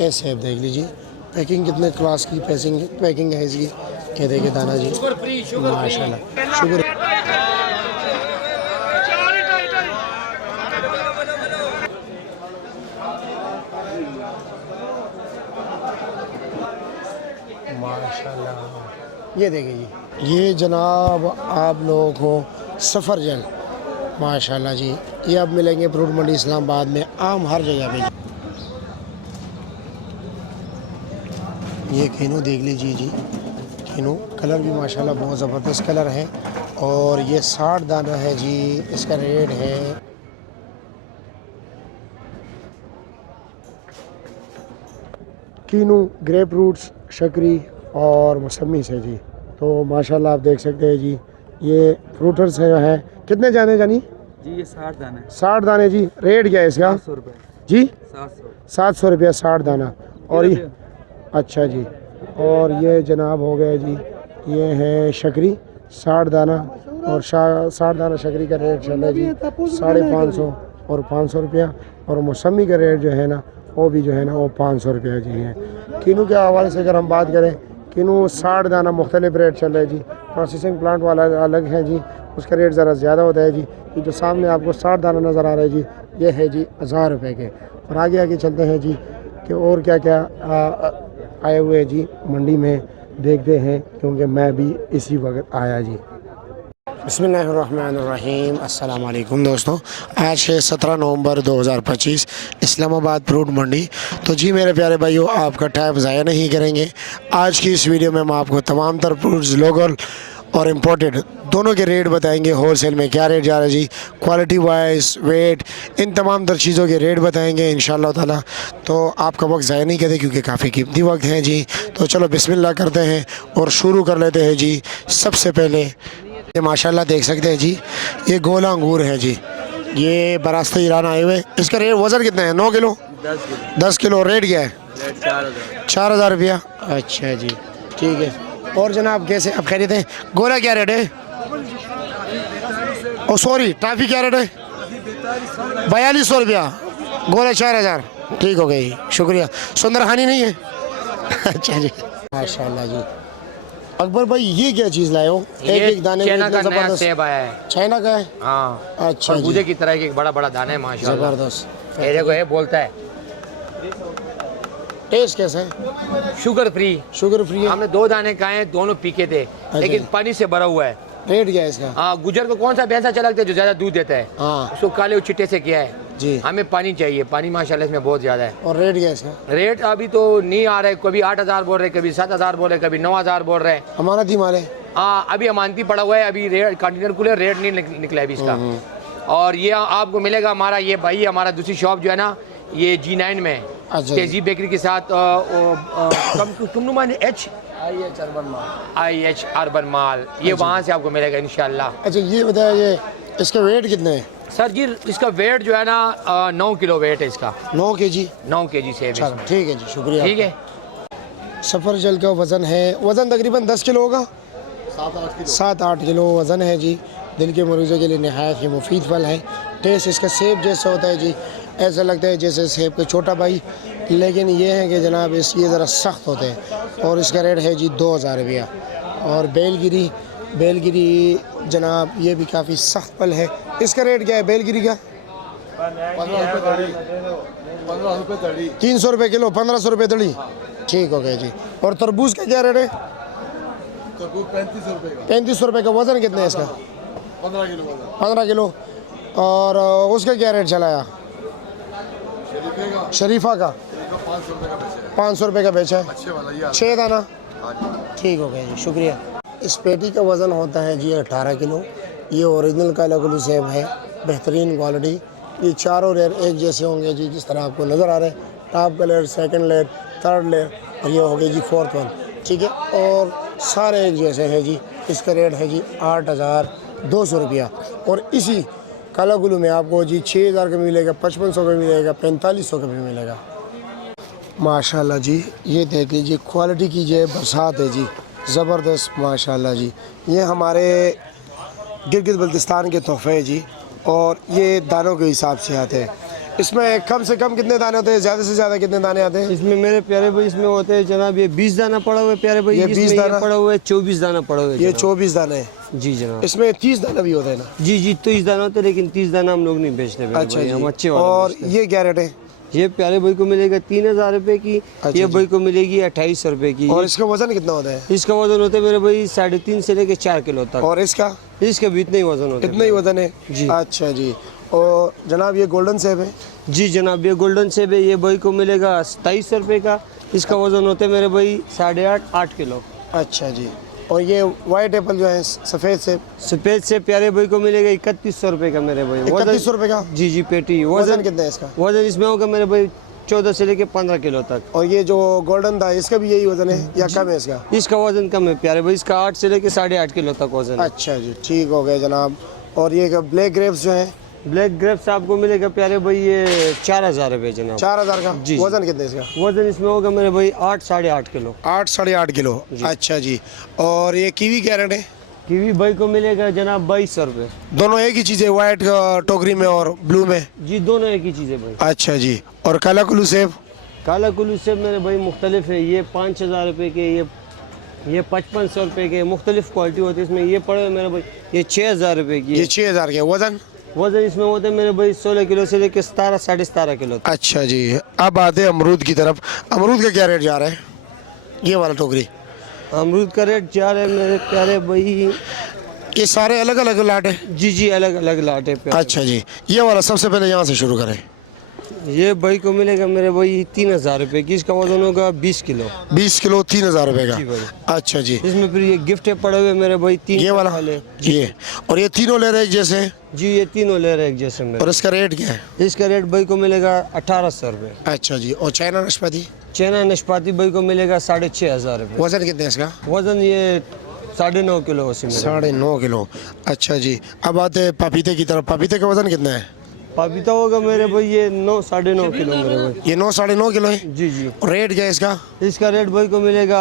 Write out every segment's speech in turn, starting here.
ये सेब देख लीजिए, पैकिंग कितने क्लास की पैकिंग है इसकी। ये देखिए दाना जी, माशाल्लाह, शुगर। माशाल्लाह, ये देखिए जी, ये जनाब आप लोगों को सफ़रजन, माशाल्लाह जी, ये अब मिलेंगे फ्रूट मंडी इस्लामाबाद में, आम हर जगह पे। ये किनो देख लीजिए जी, किनो कलर भी माशाल्लाह बहुत ज़बरदस्त कलर है। और ये 60 दाना है जी, इसका रेट है किनो, ग्रेप फ्रूट्स, शकरी और मौसमी से जी। तो माशाल्लाह आप देख सकते हैं जी, ये फ्रूटर्स है। कितने जाने जानी जी? ये 60 दाने। 60 दाने जी। रेट क्या है इसका? 700 रुपये जी। 700 रुपया 60 दाना। और ये अच्छा जी। और ये जनाब हो गया जी, ये है शकरी 60 दाना। और 60 दाना शकरी का रेट चल रहा है जी 550 और 500 रुपया। और मौसमी का रेट जो है ना, वो भी जो है ना, वो 500 रुपया जी है। किनू के हवाले से अगर हम बात करें, किनू 60 दाना मुख्तलिफ रेट चल रहा है जी। प्रोसेसिंग प्लांट वाला अलग है जी, उसका रेट ज़रा ज़्यादा होता है जी। ये जो सामने आपको 60 दाना नज़र आ रहा है जी, ये है जी 1000 रुपये के। और आगे आगे चलते हैं जी कि और क्या क्या आए हुए हैं जी मंडी में, देखते हैं, क्योंकि मैं भी इसी वक्त आया जी। बिस्मिल्लाहिर्रहमानिर्रहीम, अस्सलाम वालेकुम दोस्तों। आज है 17 नवंबर 2025, इस्लामाबाद फ्रूट मंडी। तो जी मेरे प्यारे भाइयों, आपका टाइम ज़ाया नहीं करेंगे। आज की इस वीडियो में हम आपको तमाम तर फ्रूट्स लोकल और इम्पोर्टेड दोनों के रेट बताएंगे। होलसेल में क्या रेट जा रहा है जी, क्वालिटी वाइज, वेट, इन तमाम तर चीज़ों के रेट बताएंगे इंशाअल्लाह ताला। तो आपका वक्त ज़ाया नहीं करते क्योंकि काफ़ी कीमती वक्त है जी। तो चलो बिस्मिल्लाह करते हैं और शुरू कर लेते हैं जी। सबसे पहले ये माशाल्लाह देख सकते हैं जी, ये गोला अंगूर है जी, ये बरास्ते ईरान आए हुए। इसका रेट वज़न कितना है? 9 किलो 10 किलो। रेट क्या है? 4000 रुपया। अच्छा जी, ठीक है। और जनाब कैसे आप खैरियत हैं? गोला क्या रेट है? ओ सॉरी, टाफी क्या रेट है? 4200 रुपया। गोला 4000। ठीक हो गई, शुक्रिया। सुंदरहानी नहीं है? अच्छा जी, माशाल्लाह जी। अकबर भाई ये क्या चीज़ लाए हो? एक दाने में इतना ज़बरदस्त सेब आया है। चाइना का है? हाँ। अच्छा जी, खरबूजे की तरह एक बड़ा बड़ा दाना है माशाल्लाह, ज़बरदस्त। मेरे को ये बोलता है। टेस्ट कैसा है? शुगर फ्री है। हमने 2 दाने खाए हैं, दोनों पीके थे, लेकिन पानी से भरा हुआ है। रेट क्या है इसका? हाँ, गुजर को कौन सा भैंसा चलाते जो ज्यादा दूध देता है, उसको काले और चिट्टे से किया है जी। हमें पानी चाहिए, पानी माशाल्लाह इसमें बहुत ज्यादा है। और रेट क्या है इसका? रेट अभी तो नहीं आ रहा है, कभी 8000 बोल रहे, कभी 7000 बोल रहे, कभी 9000 बोल रहे हैं। हमारा धीमा है। हाँ, अभी अमानती पड़ा हुआ है, अभी रेट कंटेनर कूलर रेट नहीं निकला अभी इसका। और ये आपको मिलेगा, हमारा ये भाई, हमारा दूसरी शॉप जो है ना, ये G9 में तेजी बेकरी के साथ IH अर्बन माल, ये वहाँ से आपको मिलेगा इंशाल्लाह। अच्छा ये बताइए, इसका वेट कितना है? सर जी इसका वेट जो है ना 9 किलो वेट है इसका। 9 केजी सेब है। ठीक है जी, शुक्रिया। ठीक है। सफरजल का वज़न है, वज़न तकरीबन 10 किलो होगा, 7-8 किलो वज़न है जी। दिल के मरीजों के लिए नहायत ही मुफीद फल है। टेस्ट इसका सेब जैसा होता है जी, ऐसा लगता है जैसे सेब का छोटा भाई, लेकिन ये है कि जनाब ये ज़रा सख्त होते हैं। और इसका रेट है जी 2000 रुपया। और बेलगिरी जनाब ये भी काफ़ी सख्त फल है। इसका रेट क्या है बेलगिरी का? 300 रुपये किलो, 1500 रुपये दड़ी। ठीक हो गया जी। और तरबूज का क्या रेट है? 3500 रुपये का। वज़न कितना है इसका? 15 किलो। और उसका क्या रेट चलाया? शरीफा का 500 रुपये का बेचा है, 6 दाना। ठीक हो गया जी, शुक्रिया। इस पेटी का वज़न होता है जी 18 किलो। ये ओरिजिनल काला कुल्लू सेब है, बेहतरीन क्वालिटी। ये चारों लेयर एक जैसे होंगे जी, जिस तरह आपको नज़र आ रहे हैं। टॉप का layer, second layer, third layer, और ये हो गई जी 4th वन। ठीक है, और सारे एक जैसे हैं जी। इसका रेट है जी 8200 रुपया। और इसी काला कुल्लू में आपको जी 6000 का भी मिलेगा, 5500 का भी मिलेगा, 4500 का भी मिलेगा। माशाल्लाह जी, ये देख लीजिए, क्वालिटी कीजिए, बरसात है जी, ज़बरदस्त माशाल्लाह जी। ये हमारे गिलगित बल्तिस्तान के तोहफे हैं जी, और ये दानों के हिसाब से आते हैं। इसमें कम से कम कितने दाने होते हैं, ज़्यादा से ज़्यादा कितने दाने आते हैं? इसमें मेरे प्यारे भाई इसमें होते हैं जनाब ये 20 दाना पड़ा हुआ है प्यारे भाई, ये इसमें 20 दाना? पड़ा हुआ है 24 दाना पड़ा हुआ है ये जनाब। 24 दाने हैं। जी जनाब। इसमें 30 दाना भी होता है ना? जी जी 30 दाना होते हैं, लेकिन 30 दाना हम लोग नहीं बेचते मेरे अच्छा भाई, जी। हम अच्छे वाला और बेचते हैं। ये क्या रेट है? ये प्यारे भाई को मिलेगा 3000 रुपए की, अच्छा ये जी। भाई को मिलेगी 2800 रुपए की। और इसका वजन कितना होता है? इसका वजन होता है मेरे भाई 3.5 से लेके 4 किलो तक। और इसका इसके भी इतना ही वजन होता है। इतना ही वजन है जी। अच्छा जी। और जनाब ये गोल्डन सेब है? जी जनाब ये गोल्डन सेब है, ये भाई को मिलेगा 2700 रुपए का। इसका वजन होता है मेरे भाई 8.5 किलो। अच्छा जी। और ये वाइट एप्पल जो है सफ़ेद सेब? सफेद से प्यारे भाई को मिलेगा 3100 रुपए का मेरे भाई। 3100 रुपए का? जी जी पेटी। वजन कितना है इसका? वजन इसमें होगा मेरे भाई 14 से लेके 15 किलो तक। और ये जो गोल्डन था इसका भी यही वजन है या कम है इसका? इसका वजन कम है प्यारे भाई, इसका 8 से लेके 8.5 किलो तक वजन है। अच्छा जी, ठीक हो गया जनाब। और ये ब्लैक ग्रेप्स जो है? ब्लैक ग्रेप्स आपको मिलेगा प्यारे भाई ये 4000 रुपए जनाब। 4000 का? जी। वजन कितना है इसका? वजन इसमें होगा मेरे भाई 8 8.5 किलो। 8 8.5 किलो। अच्छा जी। और ये कीवी क्या रेट है? कीवी भाई को मिलेगा जनाब 2200 रुपए। दोनों एक ही चीज़ है, वाइट टोकरी में और ब्लू में? जी दोनों एक ही चीज़ है भाई। अच्छा जी। और काला कुल्लू सेब? काला कुल्लू सेब मेरे भाई मुख्तलिफ है, ये 5000 रुपए के, ये 5500 रुपए के, मुख्तलिफ क्वालिटी होती है इसमें। ये पड़े हुए मेरे भाई ये 6000 रुपए की ये है। 6000 के। वजन? वजन इसमें होते हैं मेरे भाई 16 किलो से लेकर 17 17.5 किलो तक। अच्छा जी। अब आते हैं अमरूद की तरफ। अमरूद का क्या रेट जा रहा है? ये वाला टोकरी? अमरूद का रेट जा रहा है मेरे प्यारे भाई, ये सारे अलग अलग लाट है? जी जी अलग अलग लाट है प्यारे। अच्छा जी। ये वाला सबसे पहले यहाँ से शुरू करें। ये भाई को मिलेगा मेरे भाई 3000 रुपए की, इसका वजन होगा 20 किलो। 20 किलो 3000 रुपए जी भाई। का? अच्छा जी। इसमें फिर ये गिफ्ट है पड़े हुए मेरे भाई 3 ये वाला? ये। और ये तीनों ले रहे हैं जैसे? जी ये तीनों ले रहे हैं एक जैसे मेरे। और इसका रेट क्या है? इसका रेट भाई को मिलेगा 1800 रुपए। अच्छा जी। और चाइना नाशपाती? चैना नशपाती भाई को मिलेगा 6500 रुपए। वजन कितने है इसका? वजन ये 9.5 किलो उसी में। 9.5 किलो। अच्छा जी। अब आते हैं पपीते की तरफ। पपीते का वजन कितना है? पपीता होगा मेरे भाई ये 9 9.5 किलो मेरे भाई। ये 9 9.5 किलो है। जी जी। और रेट क्या है इसका? इसका रेट भाई को मिलेगा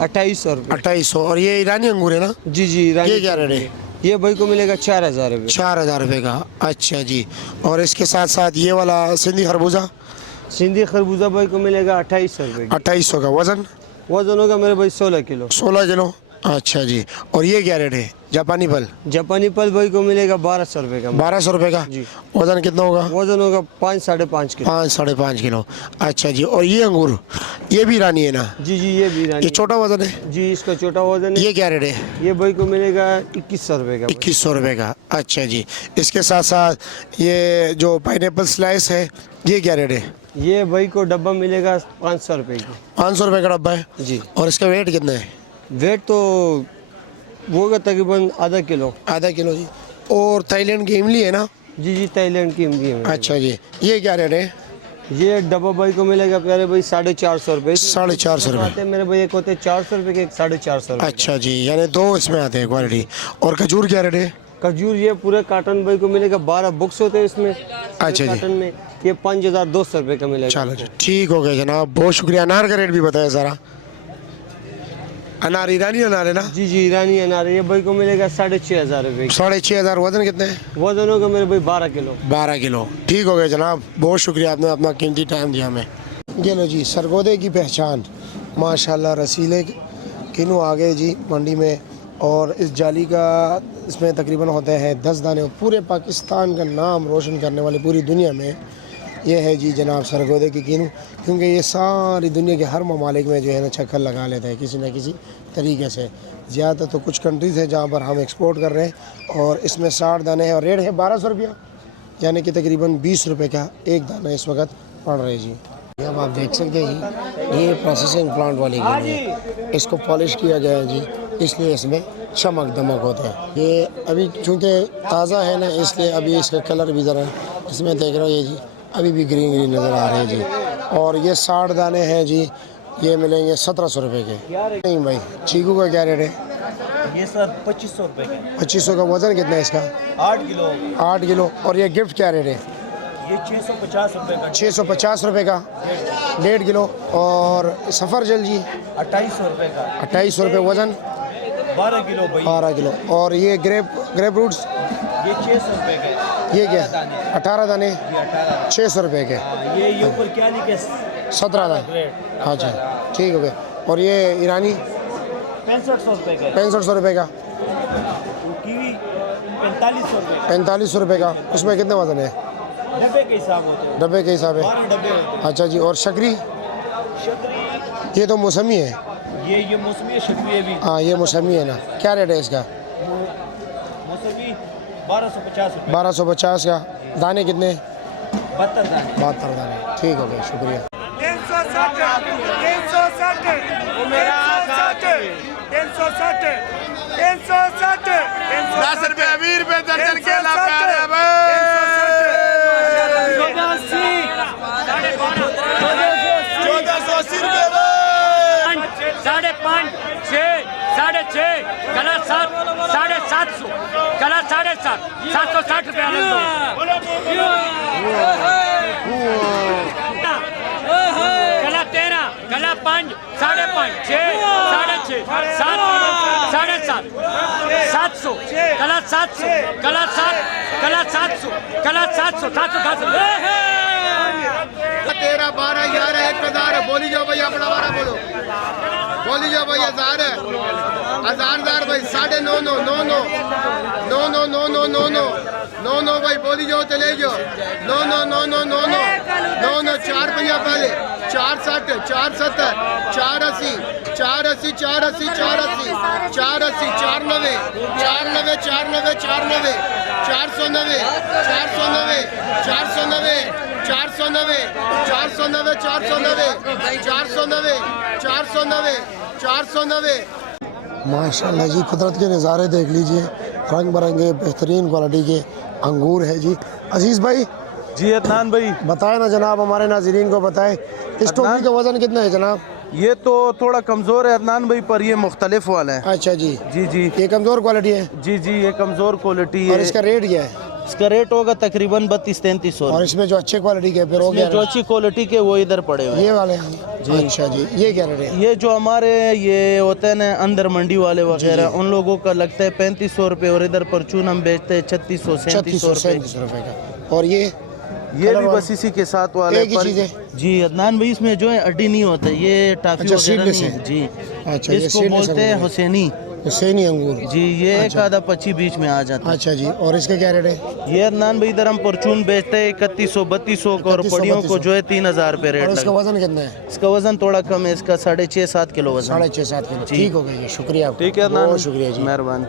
2800 रुपए। 2800। और ये ईरानी अंगूर है ना? जी जी ये क्या रेट है? ये भाई को मिलेगा 4000 रुपए। 4000 रुपए का। अच्छा जी। और इसके साथ साथ ये वाला सिंधी खरबूजा? सिंधी खरबूजा भाई को मिलेगा 2800 रुपए। 2800 का। वजन? वजन होगा मेरे भाई 16 किलो। 16 किलो। अच्छा जी। और ये क्या रेट है? जापानी फल? जापानी फल भाई को मिलेगा 1200 रुपए का। 1200 रुपए का? जी। वजन कितना होगा? वजन होगा 5 5.5 किलो। 5 5.5 किलो। अच्छा जी। और ये अंगूर? ये भी ईरानी है ना? जी जी ये भी ये रानी। छोटा वजन है? जी इसका छोटा वजन है। ये क्या रेट है? ये भाई को मिलेगा 2100 रुपए का। 2100 रुपए का। अच्छा जी। इसके साथ साथ ये जो पाइनएप्पल स्लाइस है ये क्या रेट है? ये भाई को डब्बा मिलेगा 500 रुपए की। 500 रुपए का डब्बा है? जी। और इसका वेट कितना है? वेट तो वो होगा तकरीबन आधा किलो। आधा किलो जी। और थाईलैंड की इमली है ना? जी जी थाईलैंड की इमली है। अच्छा जी। ये क्या रेट है? ये डब्बा भाई को मिलेगा प्यारे भाई 450 रुपए। 450 रुपए। आते हैं मेरे भाई, एक होते हैं 400 रुपए के, एक 450 रुपए। अच्छा जी। यानी दो इसमें आते हैं क्वालिटी। और खजूर क्या रेट है? खजूर ये पूरे कार्टन भाई को मिलेगा, 12 बुक्स होते हैं इसमें। अच्छा जी। कार्टन में ये 5200 रुपए का मिलेगा। चलो जी, ठीक हो गया जनाब, बहुत शुक्रिया। अनार का रेट भी बताया सारा। अनार ईरानी अनार है ना? जी जी ईरानी अनार है, ये भाई को मिलेगा 6500 रुपए की। 6500। वजन कितने है? वजन होगा मेरे भाई 12 किलो। 12 किलो। ठीक हो गया जनाब, बहुत शुक्रिया, आपने अपना कीमती टाइम दिया हमें। ये लो जी, सरगोदे की पहचान माशाल्लाह, रसीले किनू आ गए जी मंडी में। और इस जाली का इसमें तकरीबन होते हैं 10 दाने। पूरे पाकिस्तान का नाम रोशन करने वाले पूरी दुनिया में ये है जी जनाब सरगोदे की किनू, क्योंकि ये सारी दुनिया के हर ममालिक में जो है ना चक्कर लगा लेते हैं किसी न किसी तरीके से। ज़्यादा तो कुछ कंट्रीज़ हैं जहाँ पर हम एक्सपोर्ट कर रहे हैं। और इसमें 60 दाने हैं और रेट है 1200 रुपया, यानी कि तकरीबन 20 रुपये का एक दाना इस वक्त पड़ रहे जी। अब आप देख सकते हैं ये प्रोसेसिंग प्लांट वाली किनू है, इसको पॉलिश किया गया है जी, इसलिए इसमें चमक दमक होता है। ये अभी चूँकि ताज़ा है ना, इसलिए अभी इसका कलर भी ज़रा इसमें देख रहे हो ये जी अभी भी ग्रीन ग्रीन नज़र आ रहे हैं जी। और ये 60 दाने हैं जी, ये मिलेंगे 1700 रुपये के। नहीं भाई, चीकू का क्या रेट है? ये सर 2500 रुपये का। 2500 का। वज़न कितना है इसका? 8 किलो। 8 किलो। और ये गिफ्ट क्या रेट है? ये 650 रुपये का। 650 रुपये का 1.5 किलो। और सफ़रजल जी 2800 रुपये का। 2800 रुपये। वज़न 12 किलो भाई। 12 किलो। और ये ग्रेप ग्रेप फ्रूट्स ये 600 रुपए का है। ये क्या 18 दाने। 18 दाने ये 18 600 रुपये के। हाँ, ये ऊपर क्या लिखे 17 दाने। ग्रेड। अच्छा ठीक हो गया। और ये ईरानी 6500 रुपए का है। 6500 रुपये का। कीवी 4500 रुपए का। 4500 रुपये का। उसमें कितने वजन है? डब्बे के हिसाब होते हैं। डब्बे के हिसाब है। 12 डब्बे होते हैं। अच्छा जी। और शकरी शकरी ये तो मौसमी है। ये मौसमी है, शकरी है भी। हाँ ये मौसमी है ना। क्या रेट है इसका? मौसमी 1250 रुपए। 1250 का। दाने कितने? 72 दाने। 72 दाने। ठीक हो गया शुक्रिया। 10 रुपए 20 रुपए दर्जन केला प्यारे भाई। 1480 रुपए भाई। 5.5 6 6.5 गला 7 750 गला 7.5 760 रुपया लग दो गला 13 गला 5 5.5 6 6.5 7 7.5 700 गला 700 गला 7 गला 700 गला 700 710 13 12 11 1000 बोली जाओ भाई अपना वाला बोलो। बोली जाओ भाई 1000 है। 1000 भाई 9.5 9 भाई बोली जाओ चले जाओ। 9 4 पंजा पहले 460 470 480 480 480 480 480 490 490 490 490 490 490 490 490 490 490 490 490। माशाल्लाह जी कुदरत के नज़ारे देख लीजिए। रंग बिरंगे बेहतरीन क्वालिटी के अंगूर है जी। अजीज़ भाई जी अदनान भाई बताएं ना जनाब, हमारे नाज़रीन को बताएं इस टोकरी का वज़न कितना है जनाब? ये तो थोड़ा कमज़ोर है अदनान भाई, पर ये मुख्तलिफ वाला है। अच्छा जी जी जी ये कमज़ोर क्वालिटी है। जी जी ये कमज़ोर क्वालिटी और है। इसका रेट क्या है? इसका रेट होगा तकरीबन 32-33 और इसमें जो अच्छे क्वालिटी के फिर हो गया जो अच्छी क्वालिटी के वो इधर पड़े हुए हैं। ये वाले हैं जी। अच्छा जी ये क्या रेट है? ये जो हमारे ये होते हैं ना अंदर मंडी वाले वगैरह, उन लोगों का लगता है 3500 रुपये, और इधर परचून हम बेचते हैं 3600 रुपये। 36 रुपये का। और ये भी बस इसी के साथ वाले एक ही पर- चीज़ है। जी अदनान भाई इसमें जो है अड्डी नहीं होता, ये टाफी अच्छा, वगैरह सीडलेस नहीं है। है जी। अच्छा ये इसको सीडलेस बोलते हैं अंगूर है। हुसैनी हुसैनी अंगूर। जी। ये एक अच्छा। आधा 25 बीच में आ जाता है। अच्छा जी। और इसका क्या रेट है? ये अदनान भाई इधर हम परचून बेचते हैं 3100-3200 को, और 3100, पड़ियों को जो है 3000 रुपये और रेट इसका लगा। वज़न कितना है? इसका वजन थोड़ा कम है, इसका 6.5-7 किलो वजन। 6.5-7 किलो। ठीक हो गया, ये शुक्रिया आपका। ठीक है अदनान, बहुत शुक्रिया जी। मेहरबानी।